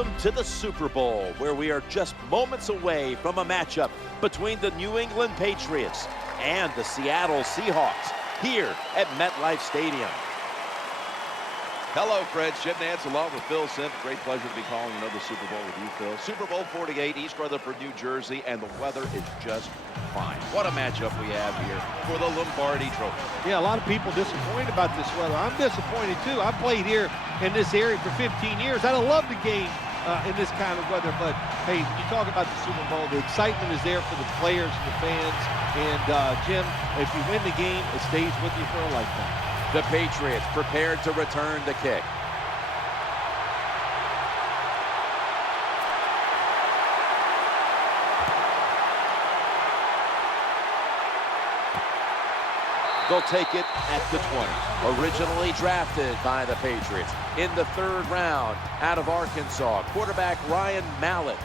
Welcome to the Super Bowl, where we are just moments away from a matchup between the New England Patriots and the Seattle Seahawks here at MetLife Stadium. Hello, Fred. Jim Nance along with Phil Simms. Great pleasure to be calling another Super Bowl with you, Phil. Super Bowl 48, East Rutherford, New Jersey, and the weather is just fine. What a matchup we have here for the Lombardi Trophy. Yeah, a lot of people disappointed about this weather. I'm disappointed, too. I played here in this area for 15 years. I'd have loved the game in this kind of weather, but, hey, you talk about the Super Bowl, the excitement is there for the players and the fans, and, Jim, if you win the game, it stays with you for a lifetime. The Patriots prepared to return the kick. They'll take it at the 20. Originally drafted by the Patriots in the 3rd round out of Arkansas, quarterback Ryan Mallett.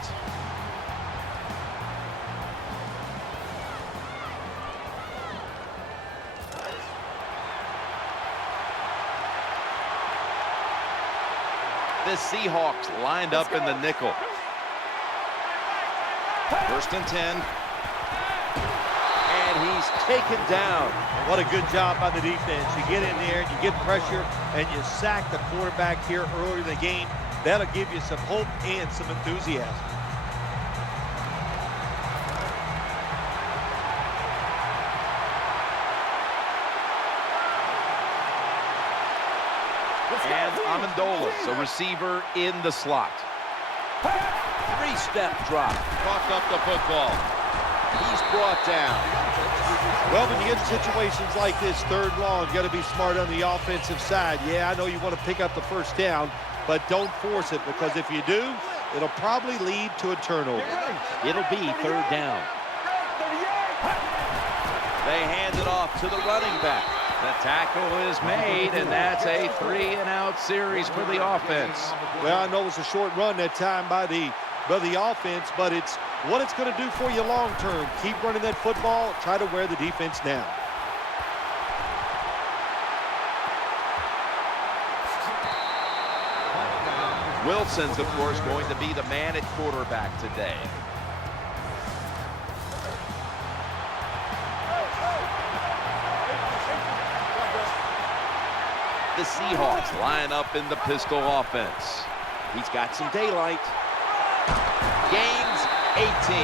The Seahawks lined up in the nickel. 1st and 10. And he's taken down. What a good job by the defense. You get in there, you get pressure, and you sack the quarterback here early in the game. That'll give you some hope and some enthusiasm. And Amendola, a receiver in the slot. 3-step drop. Coughed up the football. He's brought down. Well, when you get in situations like this, 3rd long, you got to be smart on the offensive side. Yeah, I know you want to pick up the 1st down, but don't force it, because if you do, it'll probably lead to a turnover. It'll be 3rd down. They hand it off to the running back. The tackle is made, and that's a 3-and-out series for the offense. Well, I know it was a short run that time by the offense, but it's what it's going to do for you long term. Keep running that football, try to wear the defense down. Wilson's, of course, going to be the man at quarterback today. The Seahawks line up in the pistol offense. He's got some daylight. Gains 18.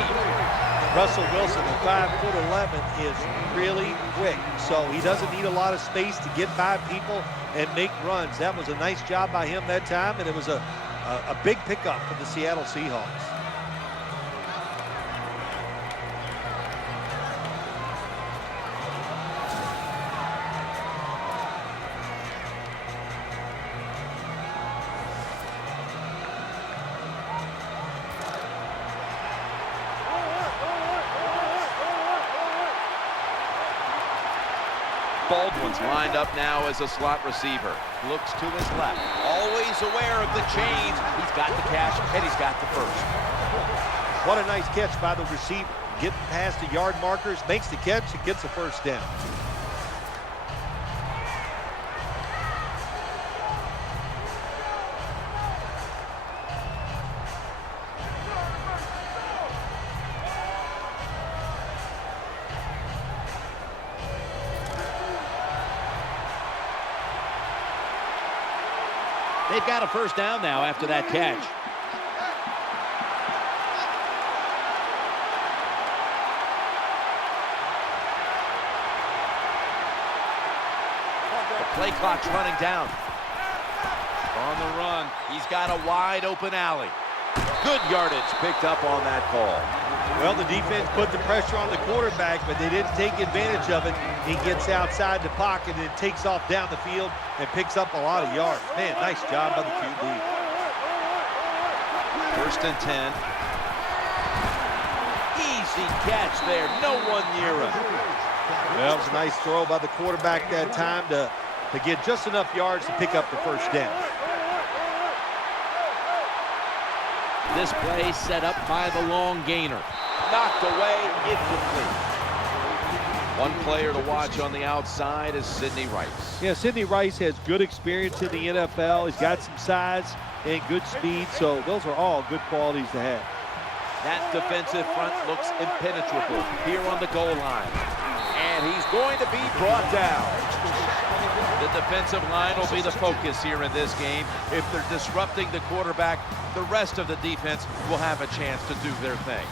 Russell Wilson, at 5'11", is really quick, so he doesn't need a lot of space to get by people and make runs. That was a nice job by him that time, and it was a big pickup for the Seattle Seahawks. Baldwin's lined up now as a slot receiver. Looks to his left. Always aware of the chains. He's got the catch, and he's got the 1st. What a nice catch by the receiver. Getting past the yard markers, makes the catch, and gets the 1st down. They've got a 1st down now after that catch. The play clock's running down. On the run, he's got a wide open alley. Good yardage picked up on that call. Well, the defense put the pressure on the quarterback, but they didn't take advantage of it. He gets outside the pocket and takes off down the field and picks up a lot of yards. Man, nice job by the QB. 1st and 10. Easy catch there. No one near him. Well, it was a nice throw by the quarterback that time to get just enough yards to pick up the 1st down. This play set up by the long gainer. Knocked away, incomplete. One player to watch on the outside is Sidney Rice. Yeah, Sidney Rice has good experience in the NFL. He's got some size. and good speed, so those are all good qualities to have. That defensive front looks impenetrable here on the goal line. And he's going to be brought down. The defensive line will be the focus here in this game. If they're disrupting the quarterback, the rest of the defense will have a chance to do their thing.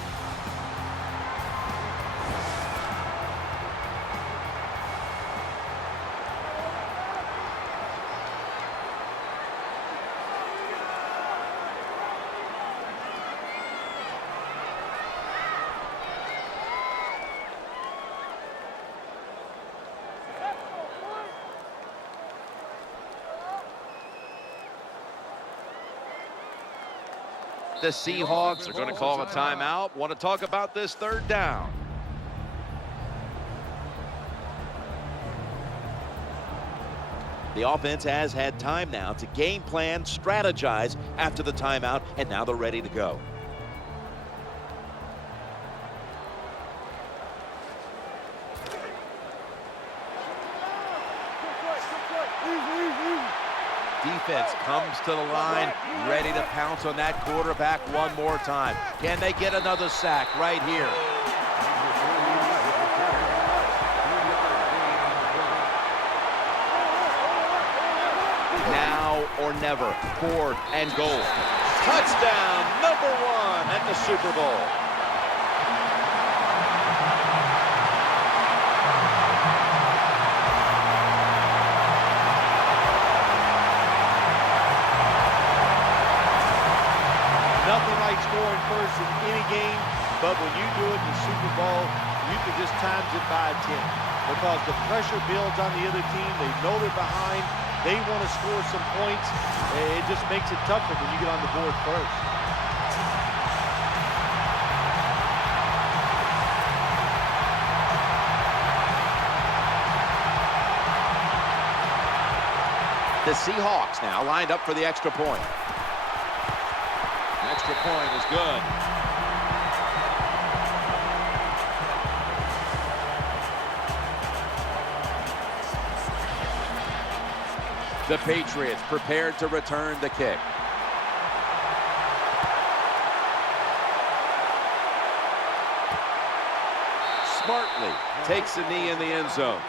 The Seahawks are going to call a timeout. Want to talk about this third down. The offense has had time now to game plan, strategize after the timeout, and now they're ready to go. Defense comes to the line, ready to pounce on that quarterback one more time. Can they get another sack right here? Now or never, 4th and goal. Touchdown, number 1 at the Super Bowl. Nothing like scoring first in any game, but when you do it in the Super Bowl, you can just times it by 10 because the pressure builds on the other team. They know they're behind. They want to score some points. It just makes it tougher when you get on the board first. The Seahawks now lined up for the extra point. Extra point is good. The Patriots prepared to return the kick. Smartly takes a knee in the end zone.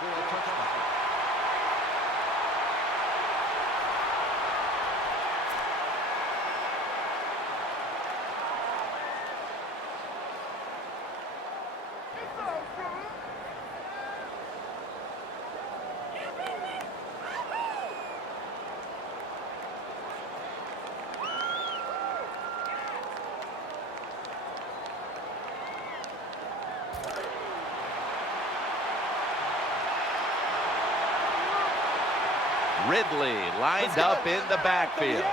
Ridley lined up in the backfield.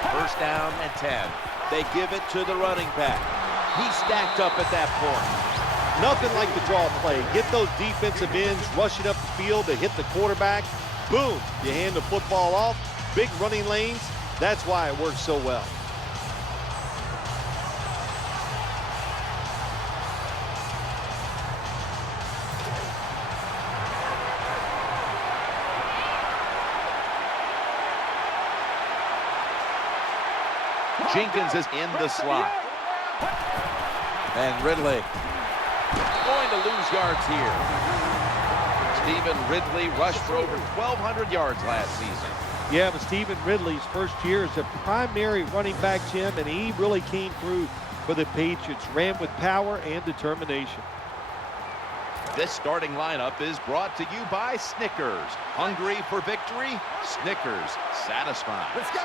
1st down and 10. They give it to the running back. He stacked up at that point. Nothing like the draw play. Get those defensive ends rushing up the field to hit the quarterback. Boom, you hand the football off. Big running lanes. That's why it works so well. Jenkins is in the slot. And Ridley going to lose yards here. Stephen Ridley rushed for over 1,200 yards last season. Yeah, but Stephen Ridley's first year as a primary running back, Jim, and he really came through for the Patriots. Ran with power and determination. This starting lineup is brought to you by Snickers. Hungry for victory? Snickers satisfies. Let's go.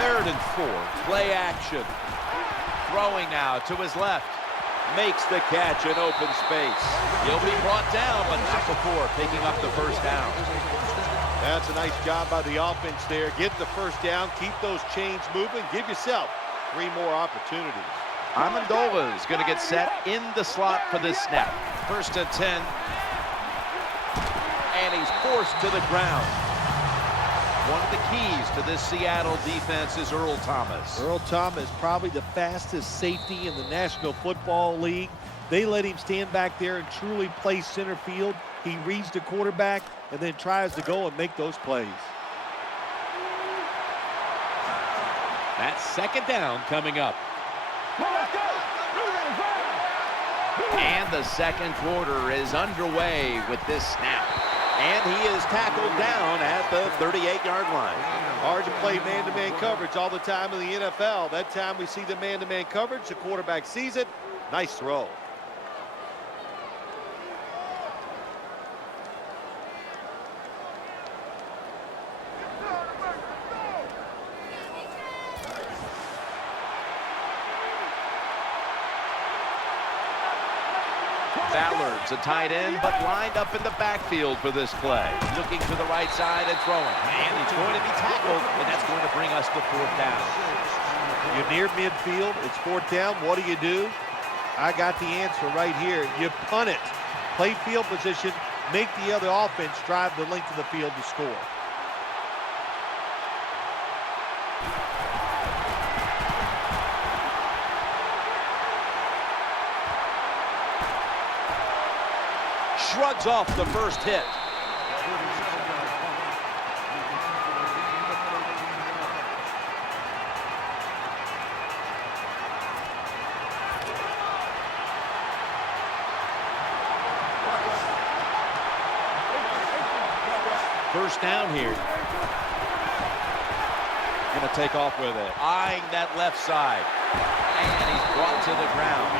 3rd and 4. Play action. Throwing now to his left. Makes the catch in open space. He'll be brought down, but not before picking up the 1st down. That's a nice job by the offense there. Get the 1st down. Keep those chains moving. Give yourself 3 more opportunities. Amendola is going to get set in the slot for this snap. 1st and 10. And he's forced to the ground. One of the keys to this Seattle defense is Earl Thomas. Earl Thomas, probably the fastest safety in the National Football League. They let him stand back there and truly play center field. He reads the quarterback and then tries to go and make those plays. That's second down coming up. And the second quarter is underway with this snap. And he is tackled down at the 38-yard line. Hard to play man-to-man coverage all the time in the NFL. That time we see the man-to-man coverage. The quarterback sees it. Nice throw. Ballard's a tight end, but lined up in the backfield for this play. Looking to the right side and throwing. And he's going to be tackled, and that's going to bring us to fourth down. You're near midfield. It's fourth down. What do? I got the answer right here. You punt it. Play field position. Make the other offense drive the length of the field to score. Shrugs off the first hit. First down here. Going to take off with it. Eyeing that left side. And he's brought to the ground.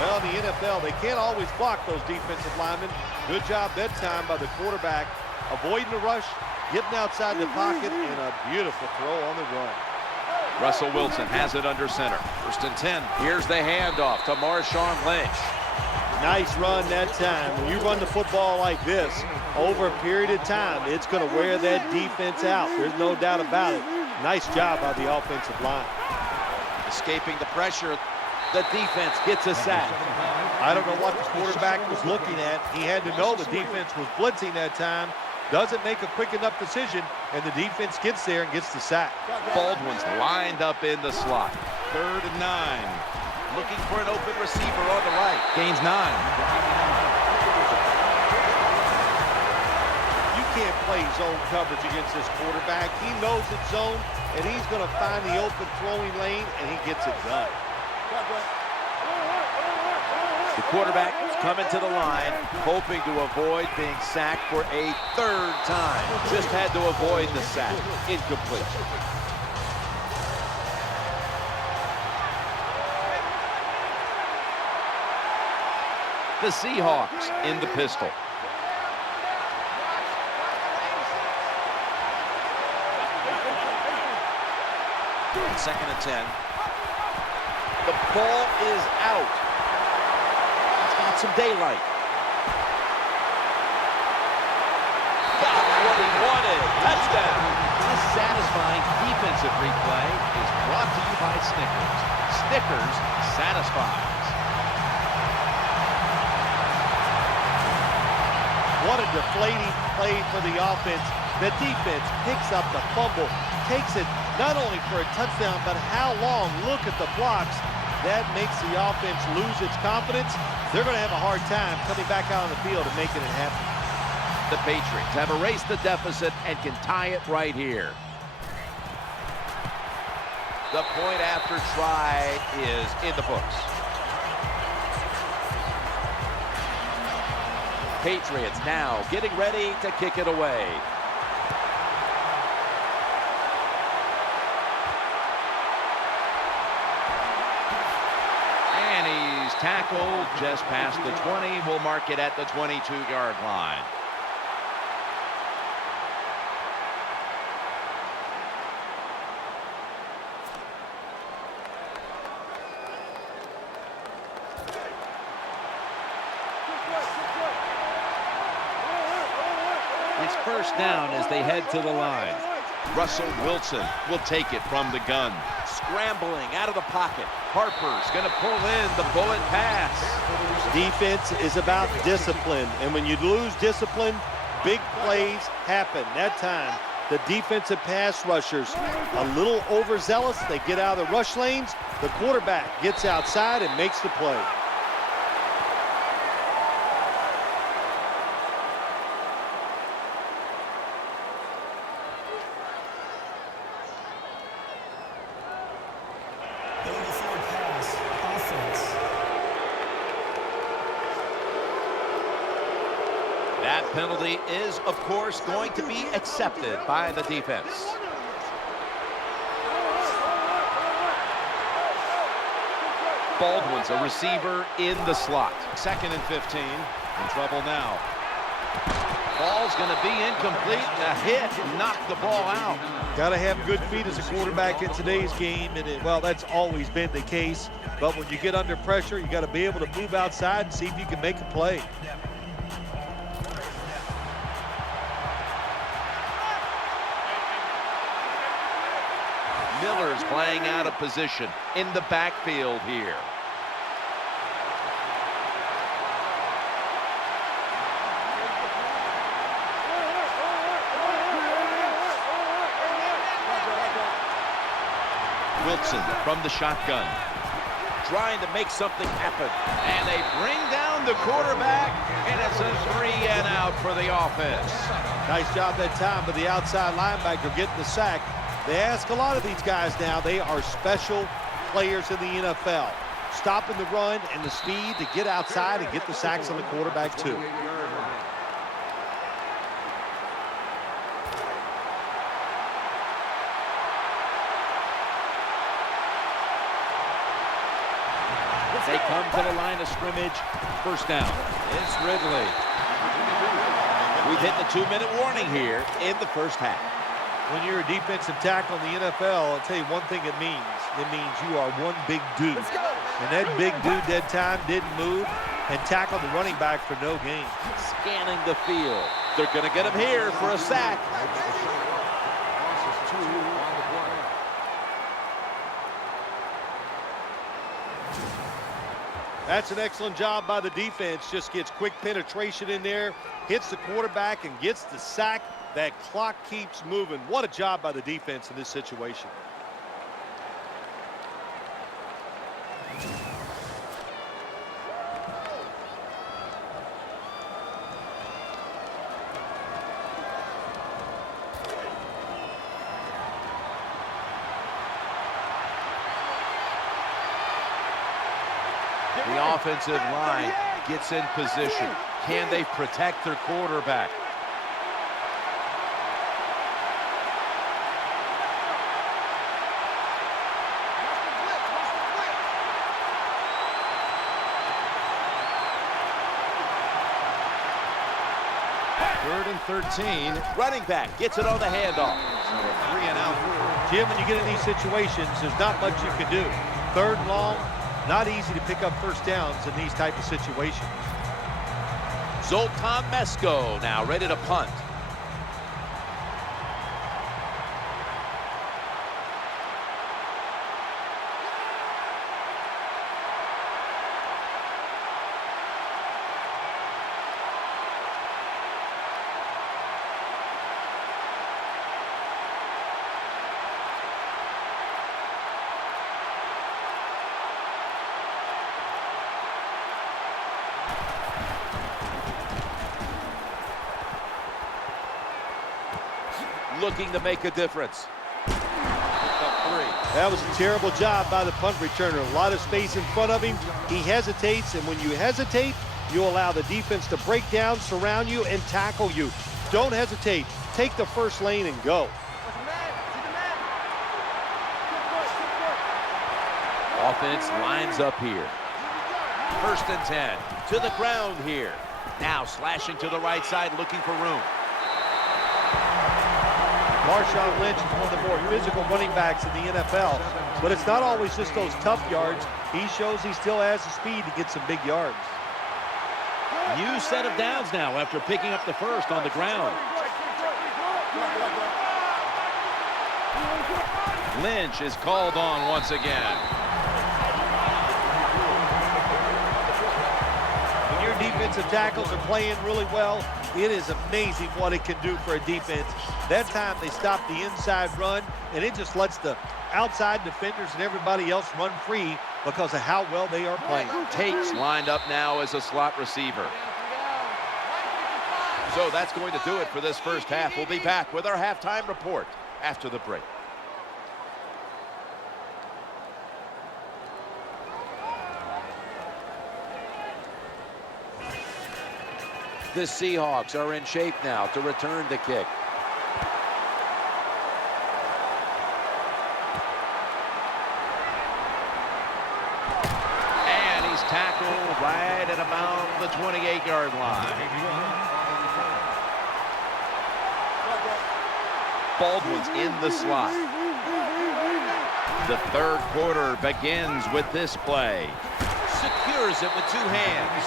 Well, in the NFL, they can't always block those defensive linemen. Good job that time by the quarterback, avoiding the rush, getting outside the pocket, and a beautiful throw on the run. Russell Wilson has it under center. First and 10. Here's the handoff to Marshawn Lynch. Nice run that time. When you run the football like this, over a period of time, it's going to wear that defense out. There's no doubt about it. Nice job by the offensive line. Escaping the pressure. The defense gets a sack. I don't know what the quarterback was looking at. He had to know the defense was blitzing that time. Doesn't make a quick enough decision, and the defense gets there and gets the sack. Baldwin's lined up in the slot. 3rd and 9. Looking for an open receiver on the right. Gains 9. You can't play zone coverage against this quarterback. He knows it's zone, and he's going to find the open throwing lane, and he gets it done. The quarterback is coming to the line, hoping to avoid being sacked for a 3rd time. Just had to avoid the sack. Incomplete. The Seahawks in the pistol. Second and 10. The ball is out. It's got some daylight. Got what he wanted. Touchdown. This satisfying defensive replay is brought to you by Snickers. Snickers satisfies. What a deflating play for the offense. The defense picks up the fumble, takes it not only for a touchdown, but how long? Look at the blocks. That makes the offense lose its confidence. They're going to have a hard time coming back out on the field and making it happen. The Patriots have erased the deficit and can tie it right here. The point after try is in the books. Patriots now getting ready to kick it away. Tackled just past the 20. We'll mark it at the 22-yard line. It's first down as they head to the line. Russell Wilson will take it from the gun. Scrambling out of the pocket. Harper's going to pull in the bullet pass. Defense is about discipline, and when you lose discipline, big plays happen. That time, The defensive pass rushers a little overzealous. They get out of the rush lanes. The quarterback gets outside and makes the play. That penalty is, of course, going to be accepted by the defense. Baldwin's a receiver in the slot. 2nd and 15. In trouble now. Ball's going to be incomplete. A hit knocked the ball out. Got to have good feet as a quarterback in today's game, and well, that's always been the case. But when you get under pressure, you got to be able to move outside and see if you can make a play. Miller's playing out of position in the backfield here. Wilson from the shotgun, trying to make something happen. And they bring down the quarterback, and it's a 3-and-out for the offense. Nice job that time by the outside linebacker getting the sack. They ask a lot of these guys now. They are special players in the NFL. Stopping the run and the speed to get outside and get the sacks on the quarterback too. They come to the line of scrimmage. First down. It's Ridley. We've hit the 2-minute warning here in the first half. When you're a defensive tackle in the NFL, I'll tell you one thing it means. It means you are one big dude. And that big dude that time didn't move and tackled the running back for no gain. Scanning the field. They're going to get him here for a sack. That's an excellent job by the defense. Just gets quick penetration in there, hits the quarterback, and gets the sack. That clock keeps moving. What a job by the defense in this situation. The offensive line gets in position. Can they protect their quarterback? Third and 13. Running back gets it on the handoff. So a 3-and-out. Jim, when you get in these situations, there's not much you can do. 3rd and long, not easy to pick up first downs in these type of situations. Zoltan Mesko now ready to punt. Looking to make a difference. That was a terrible job by the punt returner. A lot of space in front of him. He hesitates, and when you hesitate, you allow the defense to break down, surround you, and tackle you. Don't hesitate. Take the first lane and go. Offense lines up here. 1st and 10. To the ground here. Now slashing to the right side, looking for room. Marshawn Lynch is one of the more physical running backs in the NFL, but it's not always just those tough yards. He shows he still has the speed to get some big yards. New set of downs now after picking up the first on the ground. Lynch is called on once again. When your defensive tackles are playing really well, It is amazing what it can do for a defense. That time they stopped the inside run, and it just lets the outside defenders and everybody else run free because of how well they are playing. Tate's lined up now as a slot receiver. So that's going to do it for this first half. We'll be back with our halftime report after the break. The Seahawks are in shape now to return the kick. And he's tackled right at about the 28-yard line. Baldwin's in the slot. The third quarter begins with this play. Secures it with two hands.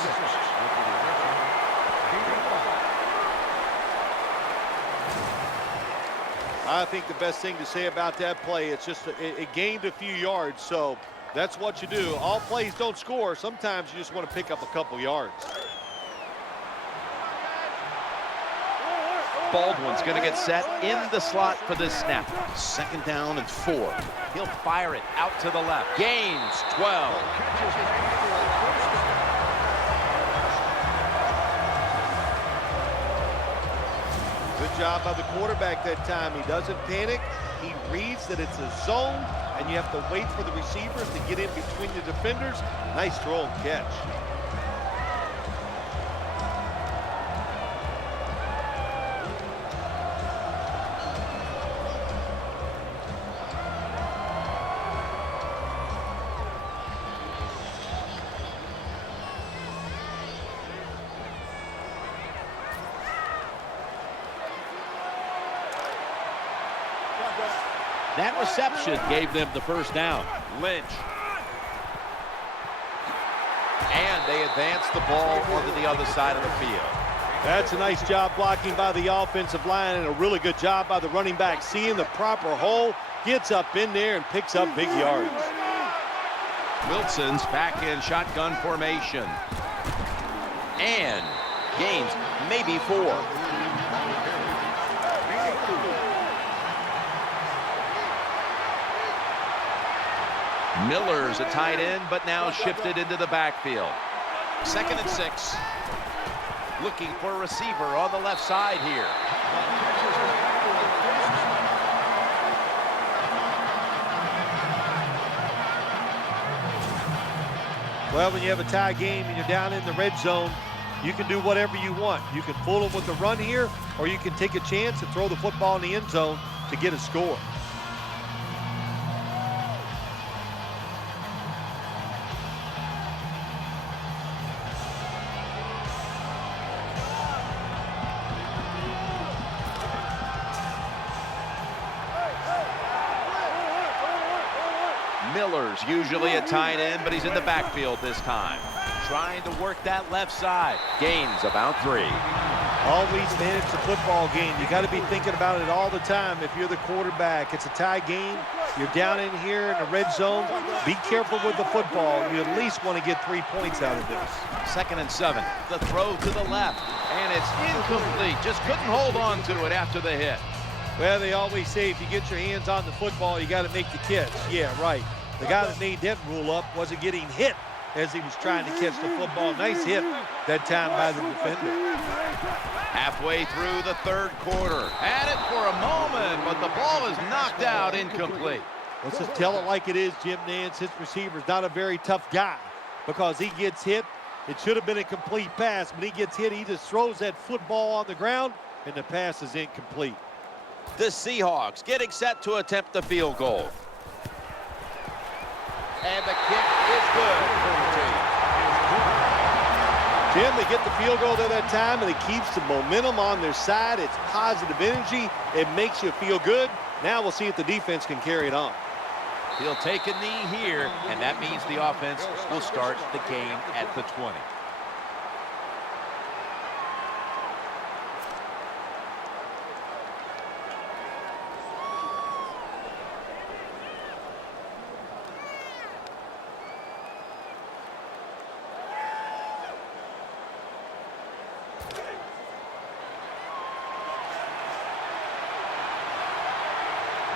I think the best thing to say about that play, it's just it gained a few yards, so that's what you do. All plays don't score. Sometimes you just want to pick up a couple yards. Baldwin's going to get set in the slot for this snap. 2nd down and 4. He'll fire it out to the left. Gains 12. Good job by the quarterback that time. He doesn't panic. He reads that it's a zone, and you have to wait for the receivers to get in between the defenders. Nice throw and catch. That reception gave them the first down. Lynch. And they advance the ball onto the other side of the field. That's a nice job blocking by the offensive line and a really good job by the running back. Seeing the proper hole, gets up in there and picks up big yards. Wilson's back in shotgun formation. And gains maybe 4. Miller's a tight end, but now shifted into the backfield. 2nd and 6. Looking for a receiver on the left side here. Well, when you have a tie game and you're down in the red zone, you can do whatever you want. You can fool them with the run here, or you can take a chance and throw the football in the end zone to get a score. Miller's usually a tight end, but he's in the backfield this time. Trying to work that left side. Gains about 3. Always manage the football game. You got to be thinking about it all the time. If you're the quarterback, it's a tie game. You're down in here in the red zone. Be careful with the football. You at least want to get 3 points out of this. 2nd and 7. The throw to the left, and it's incomplete. Just couldn't hold on to it after the hit. Well, they always say if you get your hands on the football, you got to make the catch. Yeah, right. The guy that made that rule up wasn't getting hit as he was trying to catch the football. Nice hit that time by the defender. Halfway through the third quarter. Had it for a moment, but the ball is knocked out, incomplete. Let's just tell it like it is, Jim Nance. His receiver's not a very tough guy because he gets hit. It should have been a complete pass. When he gets hit, he just throws that football on the ground, and the pass is incomplete. The Seahawks getting set to attempt the field goal. And the kick is good for the team. Jim, they get the field goal there that time, and it keeps the momentum on their side. It's positive energy. It makes you feel good. Now we'll see if the defense can carry it on. He'll take a knee here, and that means the offense will start the game at the 20.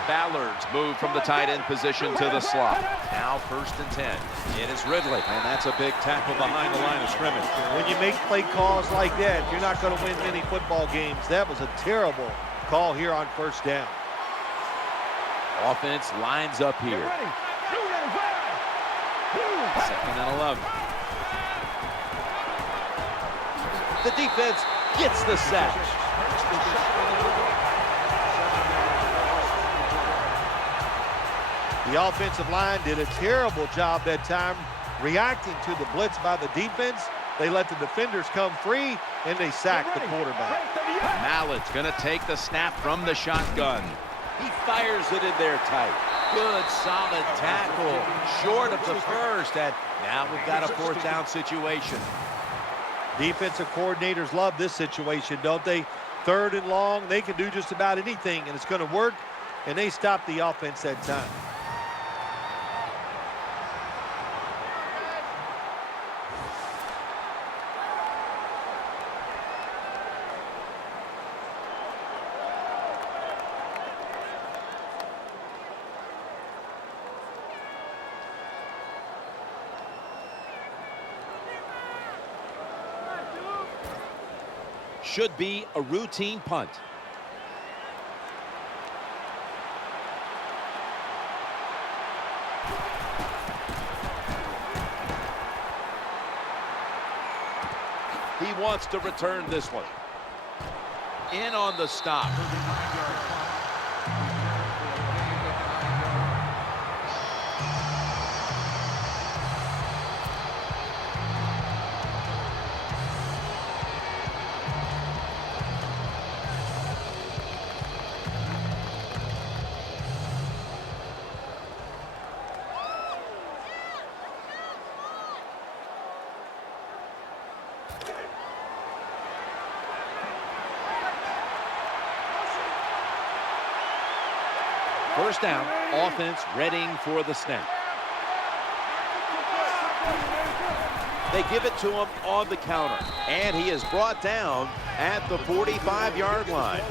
Ballard's moved from the tight end position to the slot. Now 1st and 10. It is Ridley, and that's a big tackle behind the line of scrimmage. When you make play calls like that, you're not going to win many football games. That was a terrible call here on 1st down. Offense lines up here. 2nd and 11. The defense gets the sack. The offensive line did a terrible job that time reacting to the blitz by the defense. They let the defenders come free, and they sacked the quarterback. Mallett's going to take the snap from the shotgun. He fires it in there tight. Good, solid tackle. Short of the first, and now we've got a 4th down situation. Defensive coordinators love this situation, don't they? 3rd and long, they can do just about anything, and it's going to work, and they stop the offense that time. Should be a routine punt. He wants to return this one. In on the stop. First down, offense readying for the snap. They give it to him on the counter, and he is brought down at the 45-yard line.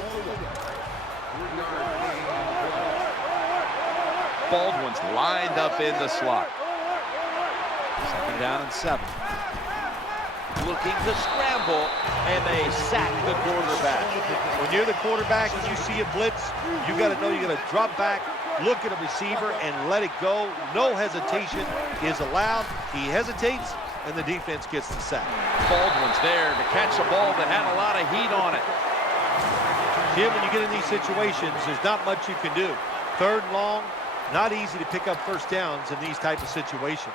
Baldwin's lined up in the slot. 2nd down and 7. Looking to scramble, and they sack the quarterback. When you're the quarterback and you see a blitz, you got to know you got to drop back, look at a receiver, and let it go. No hesitation is allowed. He hesitates, and the defense gets the sack. Baldwin's there to catch a ball that had a lot of heat on it. Jim, when you get in these situations, there's not much you can do. 3rd and long, not easy to pick up 1st downs in these type of situations.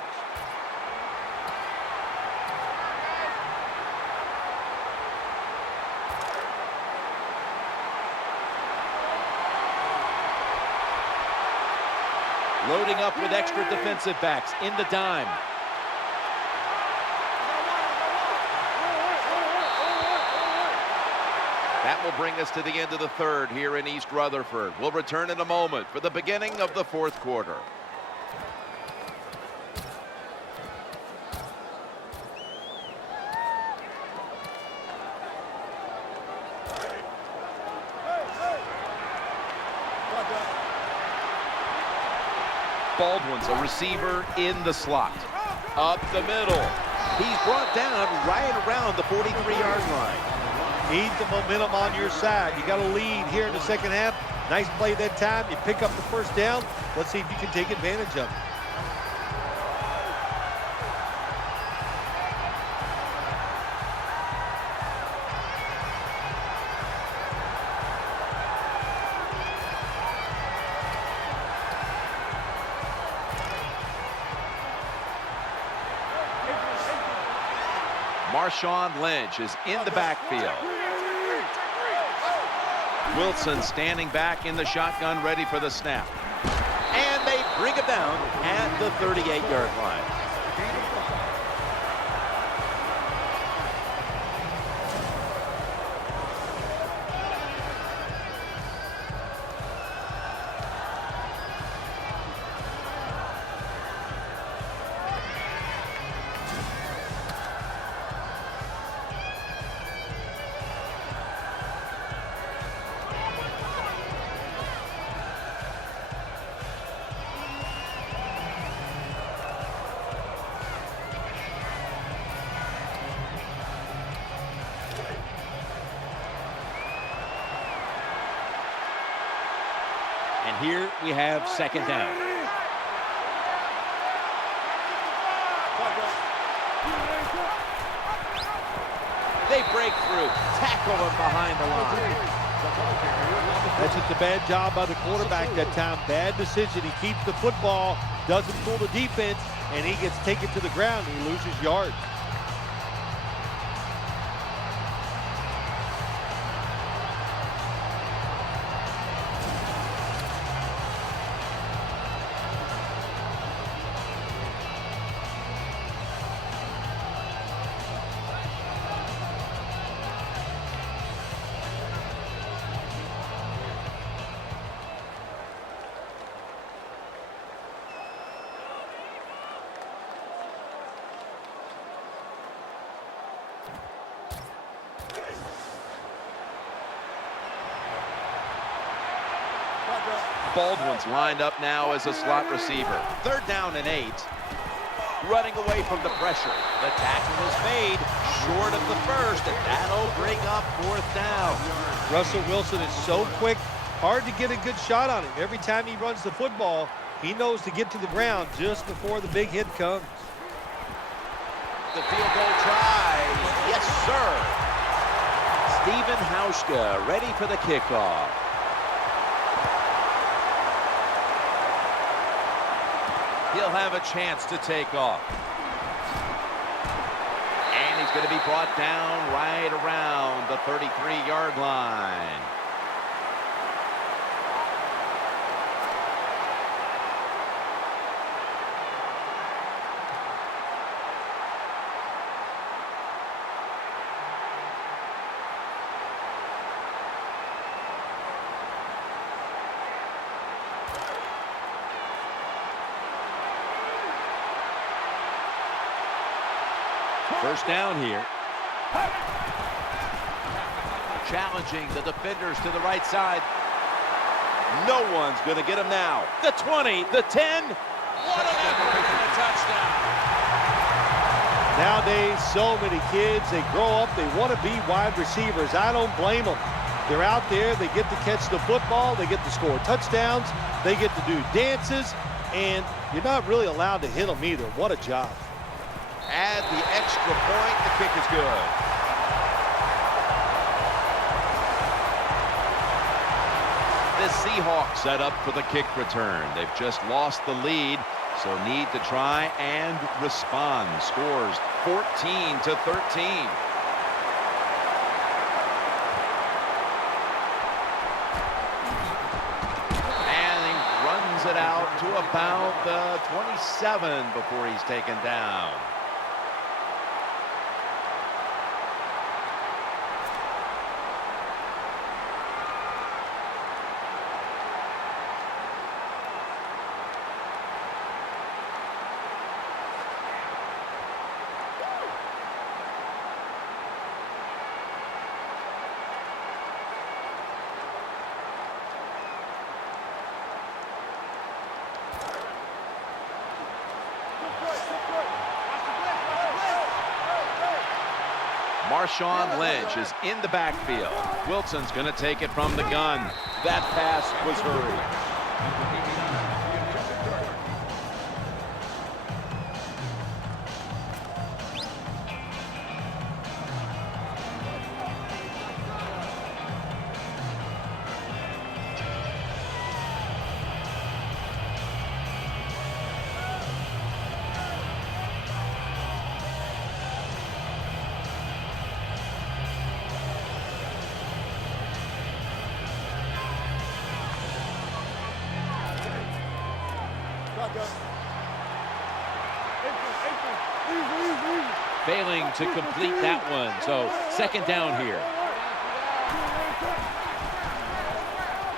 Loading up with extra defensive backs in the dime. That will bring us to the end of the 3rd here in East Rutherford. We'll return in a moment for the beginning of the 4th quarter. Baldwin's a receiver in the slot. Up the middle. He's brought down right around the 43-yard line. Need the momentum on your side. You got a lead here in the 2nd half. Nice play that time. You pick up the 1st down. Let's see if you can take advantage of it. Marshawn Lynch is in the backfield. Wilson standing back in the shotgun, ready for the snap. And they bring him down at the 38-yard line. And here we have second down. They break through, tackle him behind the line. That's just a bad job by the quarterback that time. Bad decision. He keeps the football, doesn't fool the defense, and he gets taken to the ground. He loses yards. Baldwin's lined up now as a slot receiver. 3rd down and 8. Running away from the pressure. The tackle is made short of the first, and that'll bring up 4th down. Russell Wilson is so quick, hard to get a good shot on him. Every time he runs the football, he knows to get to the ground just before the big hit comes. The field goal try. Yes, sir. Steven Hauschka ready for the kickoff. He'll have a chance to take off. And he's going to be brought down right around the 33-yard line. First down here. Challenging the defenders to the right side. No one's going to get him now. The 20, the 10. What an effort and a touchdown. Nowadays, so many kids, they grow up, they want to be wide receivers. I don't blame them. They're out there, they get to catch the football, they get to score touchdowns, they get to do dances, and you're not really allowed to hit them either. What a job. Add the extra point. The kick is good. The Seahawks set up for the kick return. They've just lost the lead, so need to try and respond. Scores 14-13. And he runs it out to about the 27 before he's taken down. Marshawn Lynch is in the backfield. Wilson's going to take it from the gun. That pass was hurried. Failing to complete that one, so second down here.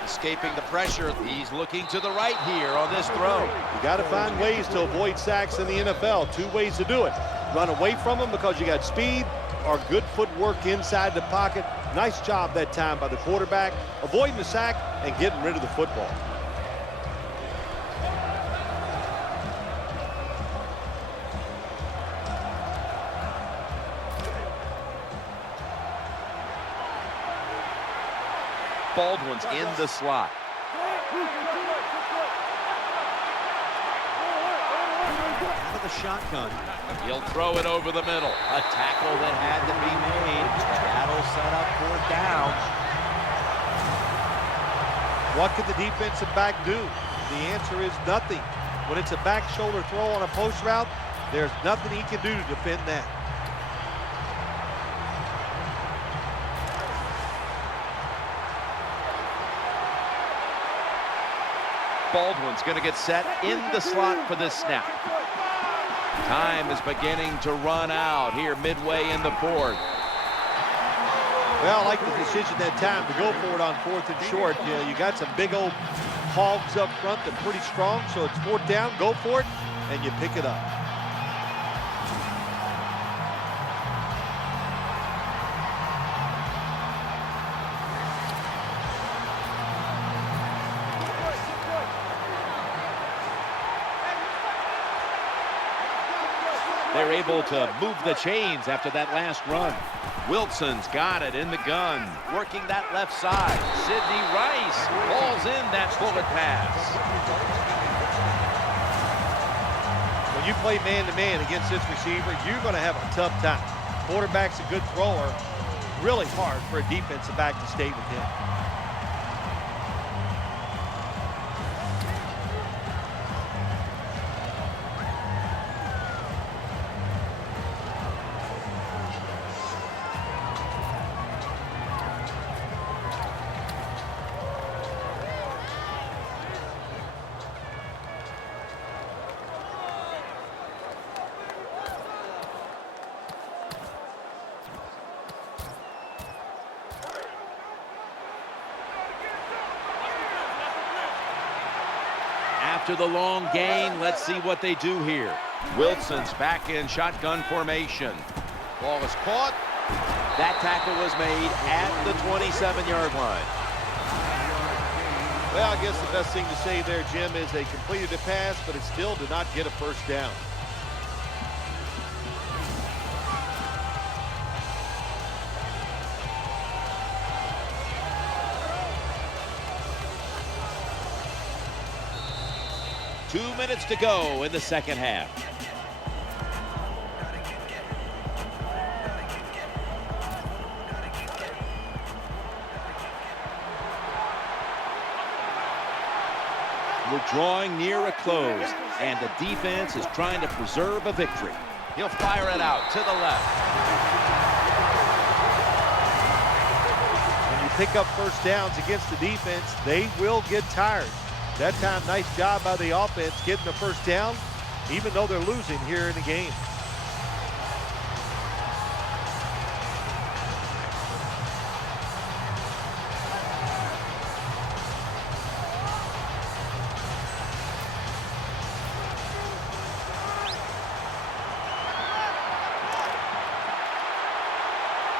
Escaping the pressure. He's looking to the right here on this throw. You got to find ways to avoid sacks in the NFL. 2 ways to do it. Run away from them because you got speed, or good footwork inside the pocket. Nice job that time by the quarterback, avoiding the sack and getting rid of the football. Baldwin's in the slot. Out of the shotgun. He'll throw it over the middle. A tackle that had to be made. That'll set up 4th down. What can the defensive back do? The answer is nothing. When it's a back shoulder throw on a post route, there's nothing he can do to defend that. Baldwin's going to get set in the slot for this snap. Time is beginning to run out here midway in the 4th. Well, I like the decision that time to go for it on 4th and short. You got some big old hogs up front that are pretty strong, so it's 4th down, go for it, and you pick it up. They're able to move the chains after that last run. Wilson's got it in the gun, working that left side. Sidney Rice falls in that bullet pass. When you play man-to-man against this receiver, you're going to have a tough time. Quarterback's a good thrower. Really hard for a defensive back to stay with him. After the long gain, let's see what they do here. Wilson's back in shotgun formation. Ball is caught. That tackle was made at the 27-yard line. Well, I guess the best thing to say there, Jim, is they completed a pass, but it still did not get a 1st down. Two minutes to go in the 2nd half. We're drawing near a close, and the defense is trying to preserve a victory. He'll fire it out to the left. When you pick up 1st downs against the defense, they will get tired. That time, nice job by the offense getting the 1st down, even though they're losing here in the game.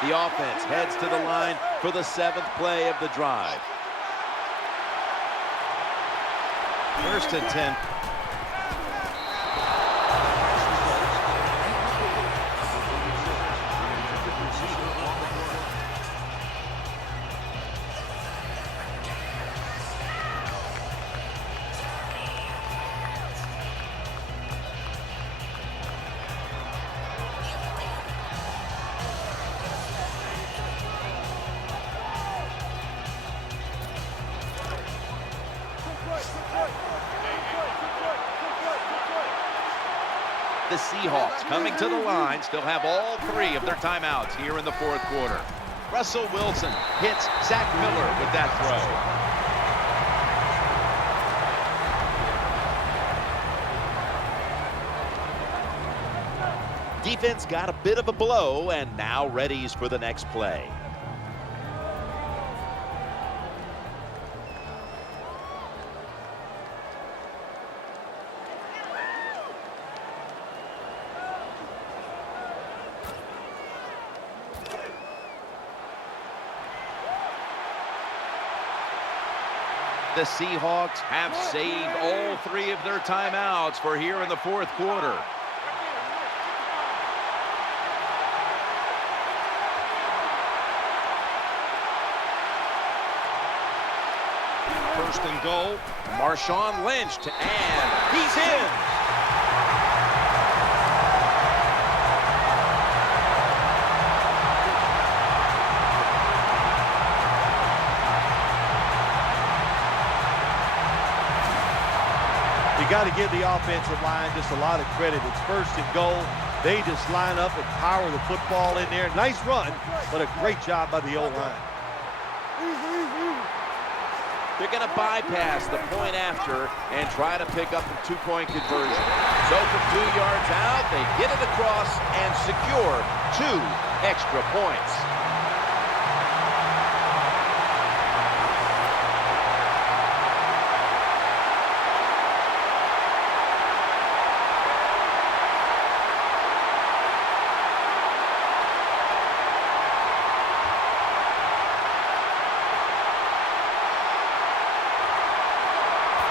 The offense heads to the line for the 7th play of the drive. 1st and 10. The Seahawks coming to the line, still have all 3 of their timeouts here in the 4th quarter. Russell Wilson hits Zach Miller with that throw. Defense got a bit of a blow and now readies for the next play. The Seahawks have saved all 3 of their timeouts for here in the 4th quarter. First and goal. Marshawn Lynch and he's in. You got to give the offensive line just a lot of credit. It's first and goal. They just line up and power the football in there. Nice run, but a great job by the O-line. They're going to bypass the point after and try to pick up the two-point conversion. So from 2 yards out, they get it across and secure 2 extra points.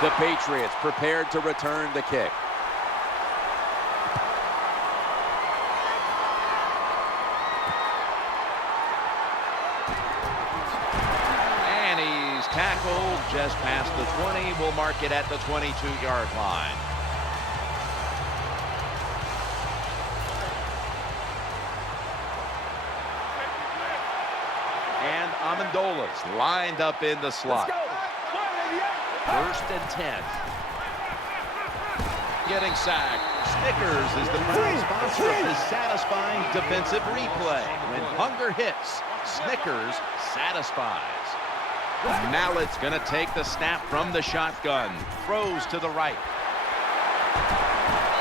The Patriots prepared to return the kick. And he's tackled just past the 20. We'll mark it at the 22-yard line. And Amendola's lined up in the slot. First and 10. Getting sacked. Snickers is the proud sponsor of this satisfying defensive replay. When hunger hits, Snickers satisfies. Mallett's going to take the snap from the shotgun. Throws to the right.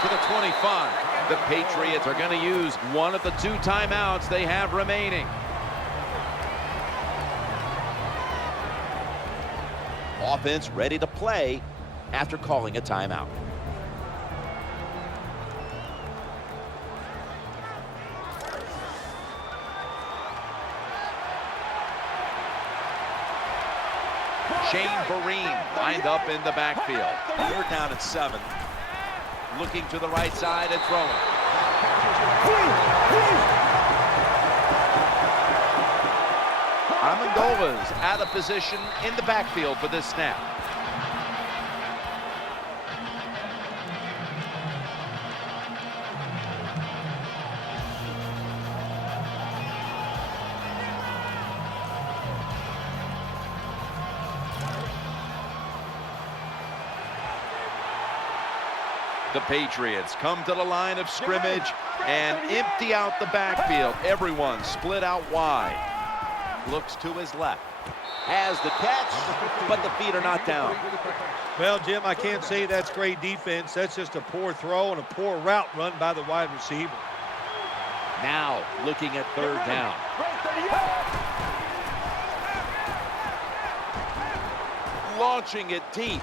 To the 25. The Patriots are going to use one of the 2 timeouts they have remaining. Offense ready to play after calling a timeout. Shane Vereen lined up in the backfield. 3rd down and 7. Looking to the right side and throwing. Amendola's out of position in the backfield for this snap. The Patriots come to the line of scrimmage and empty out the backfield. Everyone split out wide. Looks to his left. Has the catch, but the feet are not down. Well, Jim, I can't say that's great defense. That's just a poor throw and a poor route run by the wide receiver. Now looking at 3rd down. Launching it deep.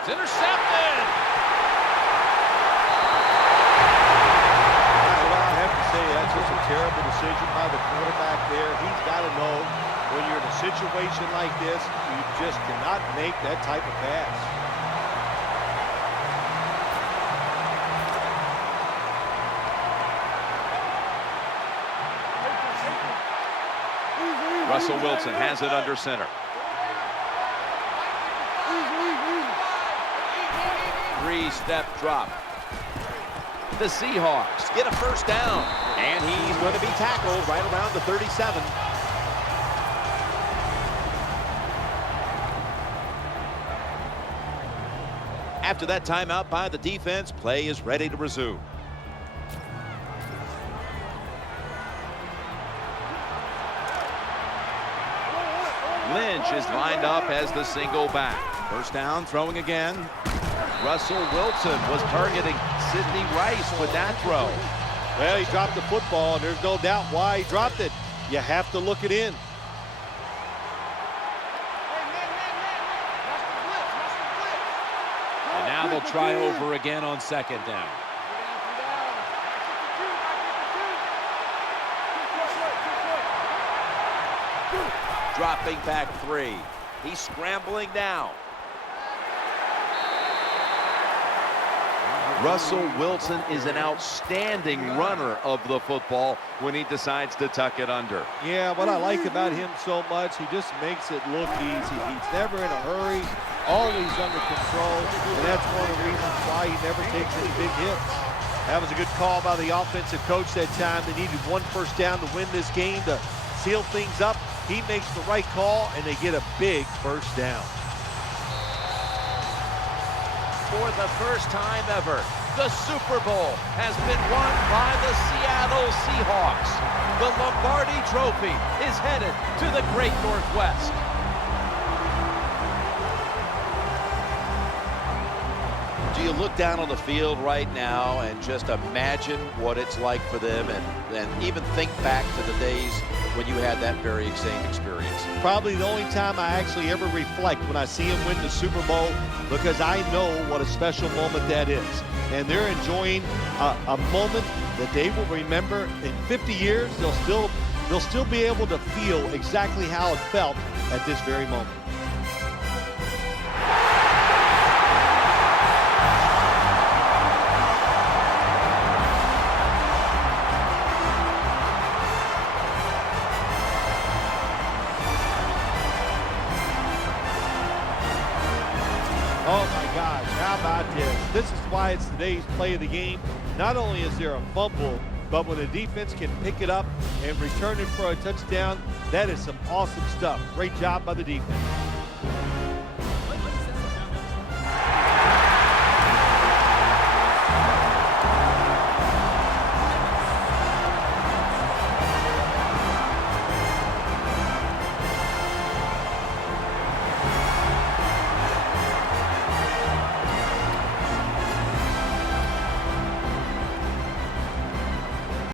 It's intercepted. That's just a terrible decision by the quarterback there. He's got to know when you're in a situation like this, you just cannot make that type of pass. Russell Wilson has it under center. 3-step drop. The Seahawks get a 1st down, and he's going to be tackled right around the 37. After that timeout by the defense, play is ready to resume. Lynch is lined up as the single back. 1st down, throwing again. Russell Wilson was targeting Sidney Rice with that throw. Well, he dropped the football, and there's no doubt why he dropped it. You have to look it in. And now they'll try over again on 2nd down. Dropping back 3. He's scrambling now. Russell Wilson is an outstanding runner of the football when he decides to tuck it under. Yeah, what I like about him so much, he just makes it look easy. He's never in a hurry, always under control, and that's one of the reasons why he never takes any big hits. That was a good call by the offensive coach that time. They needed one first down to win this game to seal things up. He makes the right call, and they get a big first down. For the first time ever, the Super Bowl has been won by the Seattle Seahawks. The Lombardi Trophy is headed to the Great Northwest. Do you look down on the field right now and just imagine what it's like for them and even think back to the days when you had that very same experience? Probably the only time I actually ever reflect when I see him win the Super Bowl, because I know what a special moment that is. And they're enjoying a moment that they will remember in 50 years. They'll still be able to feel exactly how it felt at this very moment. Oh my gosh, how about this? This is why it's today's play of the game. Not only is there a fumble, but when the defense can pick it up and return it for a touchdown, that is some awesome stuff. Great job by the defense.